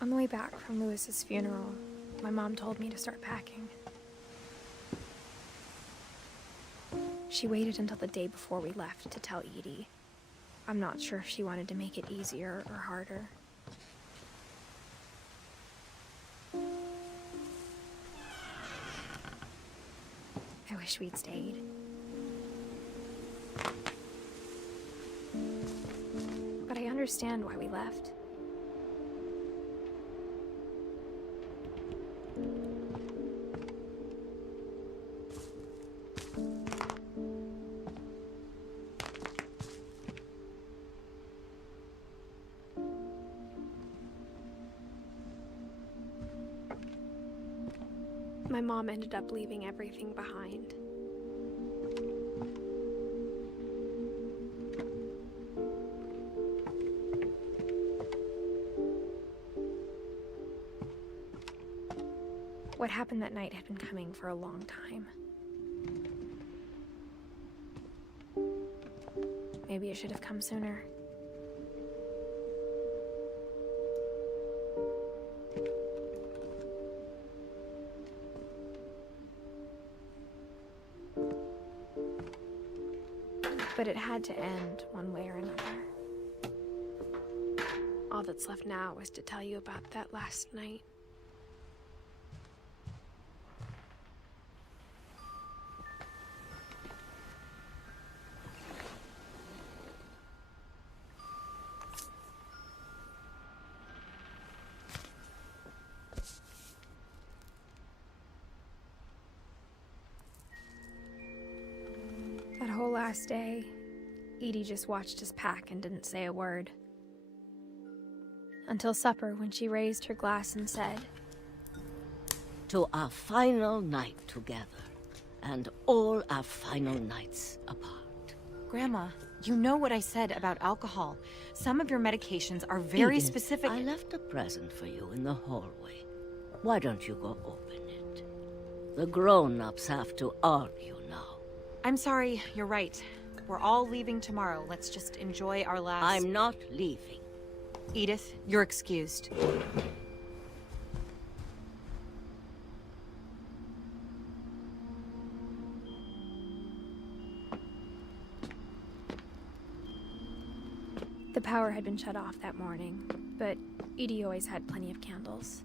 On the way back from Lewis's funeral, my mom told me to start packing. She waited until the day before we left to tell Edie. I'm not sure if she wanted to make it easier or harder. I wish we'd stayed. But I understand why we left. My mom ended up leaving everything behind. What happened that night had been coming for a long time. Maybe it should have come sooner. But it had to end one way or another. All that's left now is to tell you about that last night. That whole last day, Edie just watched us pack and didn't say a word. Until supper, when she raised her glass and said, "To our final night together, and all our final nights apart." Grandma, you know what I said about alcohol. Some of your medications are very Edith, specific. I left a present for you in the hallway. Why don't you go open it? The grown-ups have to argue now. I'm sorry, you're right. We're all leaving tomorrow. Let's just enjoy our last... I'm not leaving. Edith, you're excused. The power had been shut off that morning, but Edie always had plenty of candles.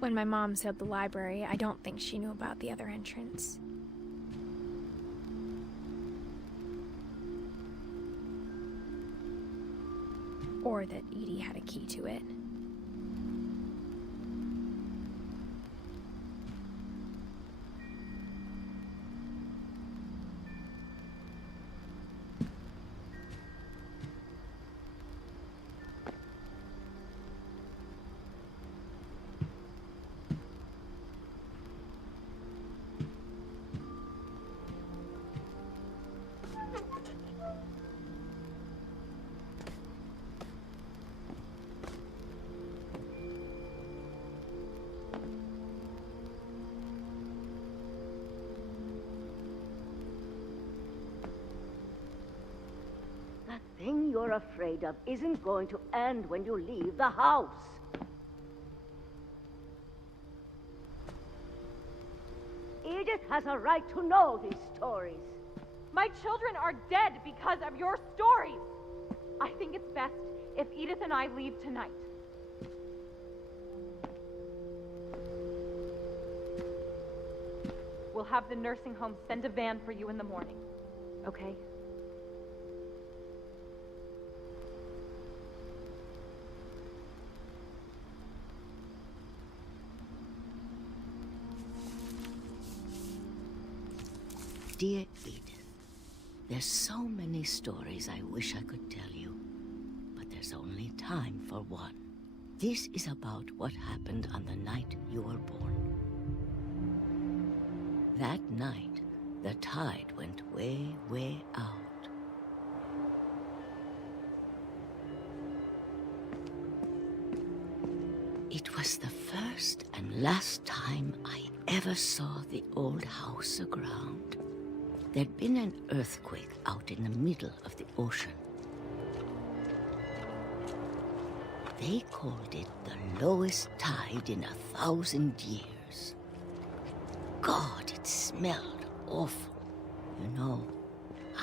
When my mom sealed the library, I don't think she knew about the other entrance. Or that Edie had a key to it. That thing you're afraid of isn't going to end when you leave the house. Edith has a right to know these stories. My children are dead because of your stories. I think it's best if Edith and I leave tonight. We'll have the nursing home send a van for you in the morning, okay? Dear Edith, there's so many stories I wish I could tell you, but there's only time for one. This is about what happened on the night you were born. That night, the tide went way, way out. It was the first and last time I ever saw the old house aground. There'd been an earthquake out in the middle of the ocean. They called it the lowest tide in 1,000 years. God, it smelled awful. You know,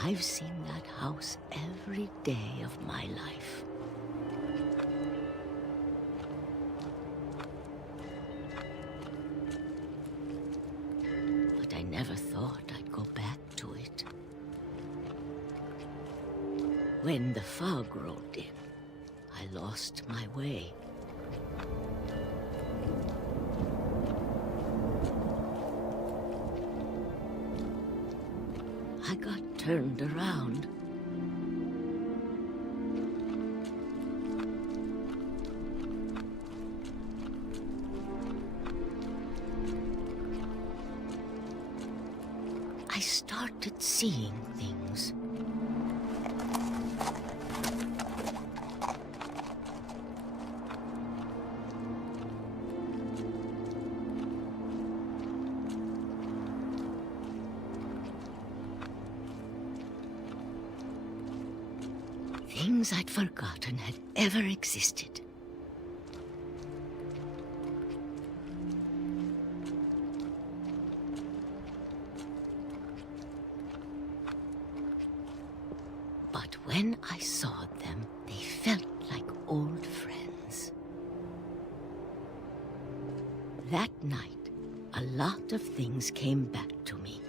I've seen that house every day of my life. But I never thought I'd go back to it. When the fog rolled in, I lost my way. I got turned around. I started seeing things. Things I'd forgotten had ever existed. But when I saw them, they felt like old friends. That night, a lot of things came back to me.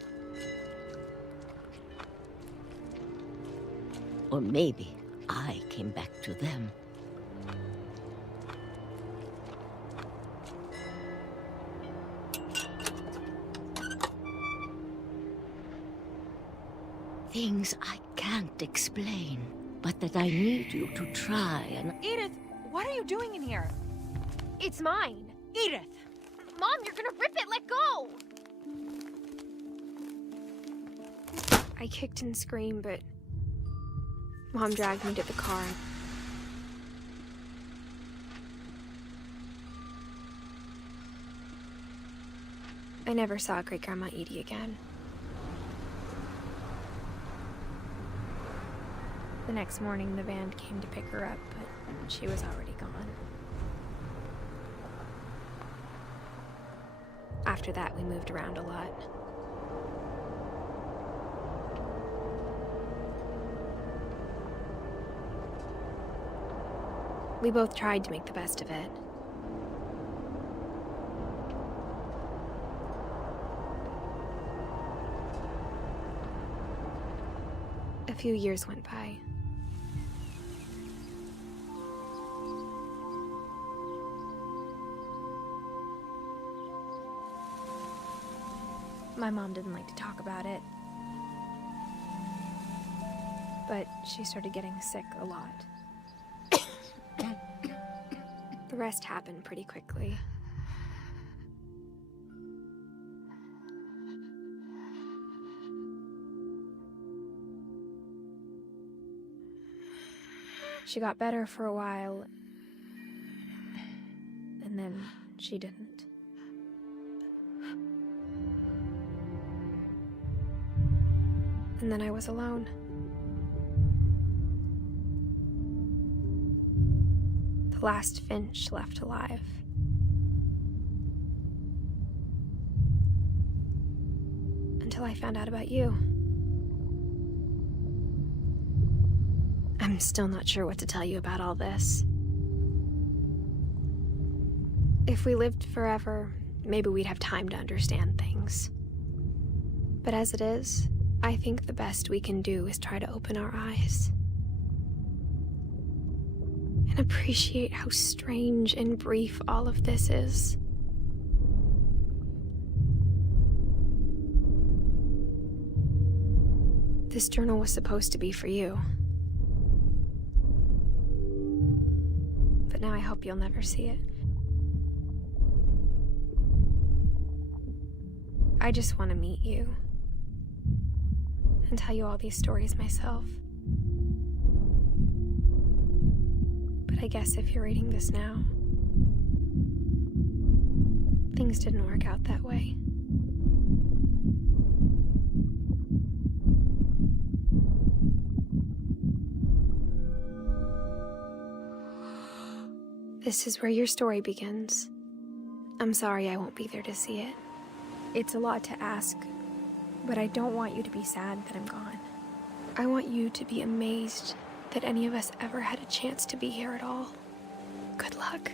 Or maybe I came back to them. Things I can't explain, but that I need you to try and... Edith, what are you doing in here? It's mine. Edith! Mom, you're gonna rip it! Let go! I kicked and screamed, but Mom dragged me to the car. I never saw Great-Grandma Edie again. The next morning, the van came to pick her up, but she was already gone. After that, we moved around a lot. We both tried to make the best of it. A few years went by. My mom didn't like to talk about it, but she started getting sick a lot. The rest happened pretty quickly. She got better for a while, and then she didn't. And then I was alone. The last Finch left alive. Until I found out about you. I'm still not sure what to tell you about all this. If we lived forever, maybe we'd have time to understand things. But as it is, I think the best we can do is try to open our eyes. And appreciate how strange and brief all of this is. This journal was supposed to be for you. But now I hope you'll never see it. I just want to meet you. And tell you all these stories myself. But I guess if you're reading this now, things didn't work out that way. This is where your story begins. I'm sorry I won't be there to see it. It's a lot to ask, but I don't want you to be sad that I'm gone. I want you to be amazed that any of us ever had a chance to be here at all. Good luck.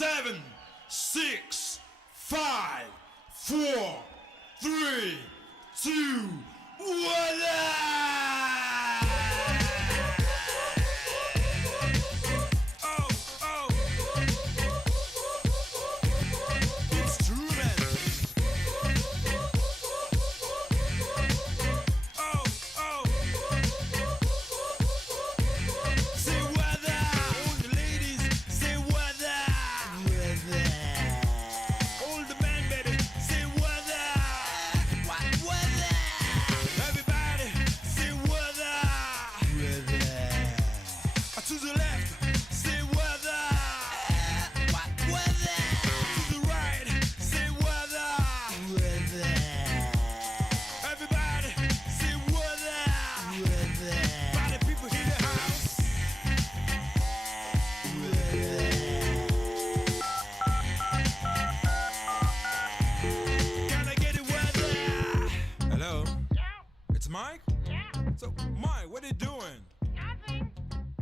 7, 6, 5, 4, 3, 2, voila! Mike? Yeah. So, Mike, what are you doing? Nothing.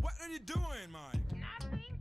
What are you doing, Mike? Nothing.